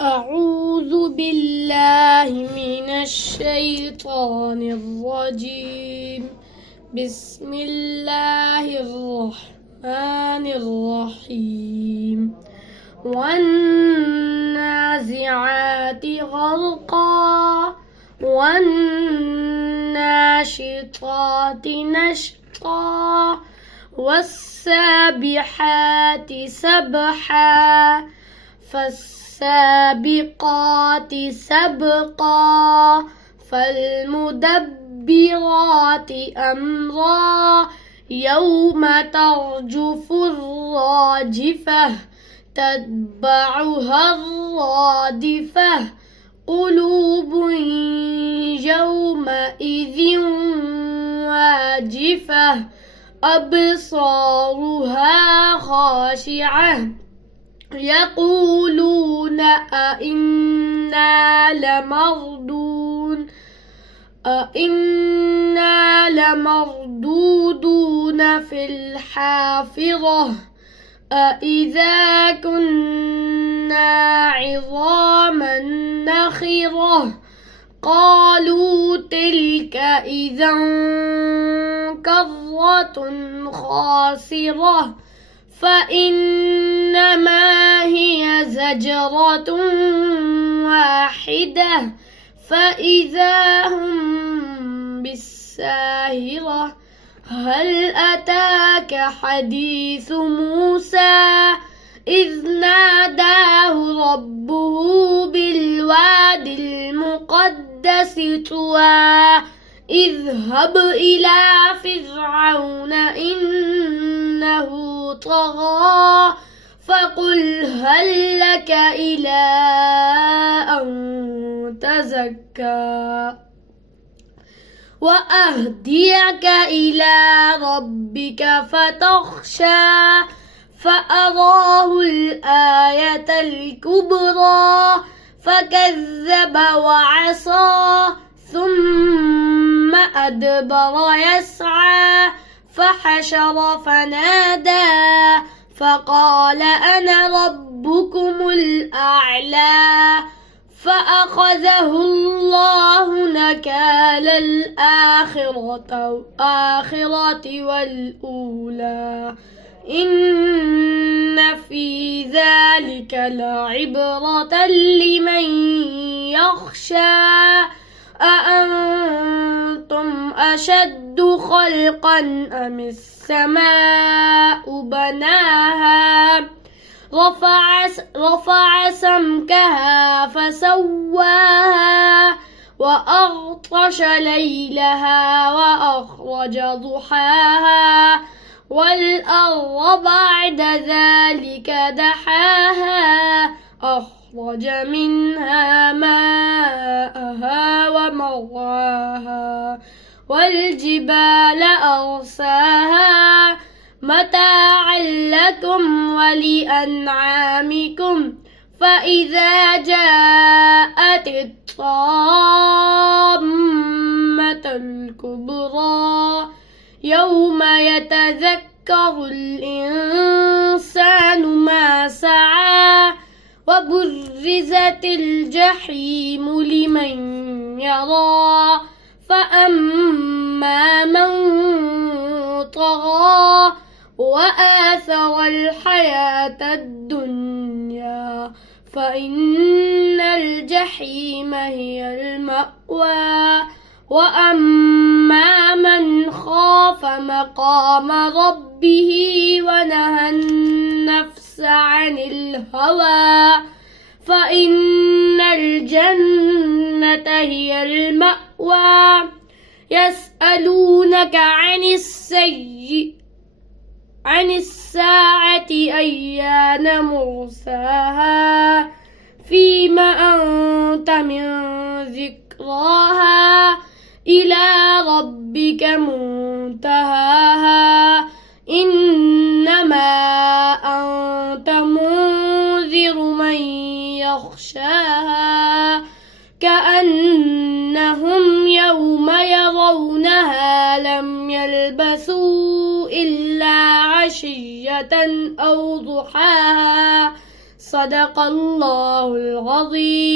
أعوذ بالله من الشيطان الرجيم. بسم الله الرحمن الرحيم. والنازعات غرقا والناشطات نشطا والسابحات سبحا فالسابقات سبقا فالمدبرات أمرا يوم ترجف الراجفة تتبعها الرادفة قلوب يومئذ واجفة أبصارها خاشعة يقولون أئنا لمردودون في الحافرة أئذا كنا عظاما نخرة قالوا تلك إذا كرة خاسرة فإنما هي زجرة واحدة فإذا هم بالساهرة هل أتاك حديث موسى إذ ناداه ربه بالواد المقدس طوى اذهب إلى فرعون إنه طغى فقل هل لك إلى أن تزكى وأهديك إلى ربك فتخشى فأراه الآية الكبرى فكذب وعصى ثم أدبر يسعى فحشر فنادى فقال أنا ربكم الأعلى فأخذه الله نكال الآخرة والأولى إن في ذلك لعبرة لمن يخشى أأنتم أشد خلقا أم السماء بناها رفع سمكها فسواها وأغطش ليلها وأخرج ضحاها والأرض بعد ذلك دحاها أخرج منها ماءها ومرعاها والجبال أرساها متاعا لكم ولأنعامكم فإذا جاءت الطامة الكبرى يوم يتذكر الإنسان ما سعى وبرزت الجحيم لمن يرى فأما من طغى وآثر الحياة الدنيا فإن الجحيم هي المأوى وأما من خاف مقام ربه ونهى النفس عن الهوى فإن الجنة هي المأوى يسألونك عن الساعة أيان مرساها فيما أنت من ذكراها إلى ربك منتهاها إنما أنت منذر من يخشاها كأنهم يوم يرونها لم يلبثوا إلا عشية أو ضحاها صدق الله العظيم.